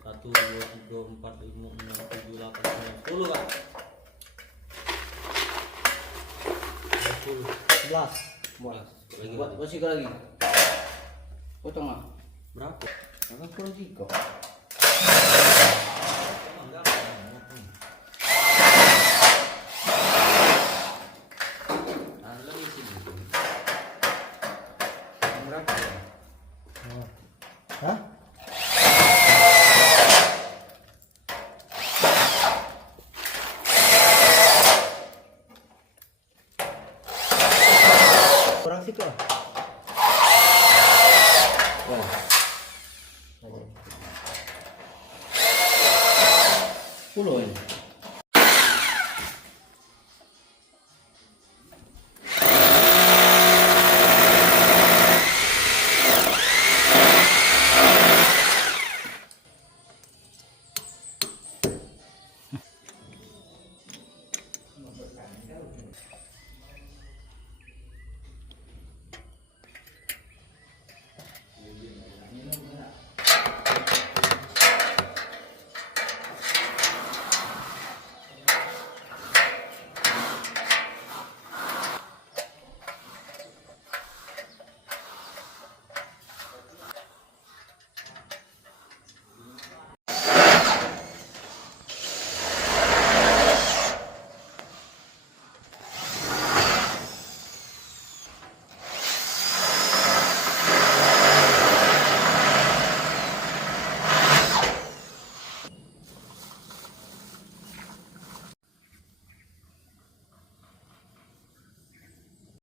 Satu, dua, tiga, empat, lima, enam, tujuh, delapan, sembilan, 10 kan? 10, 11. Buat bersih lagi. Potong mah. Berapa? Jangan kurang 3. Berapa? Hah? Kurang sih kok.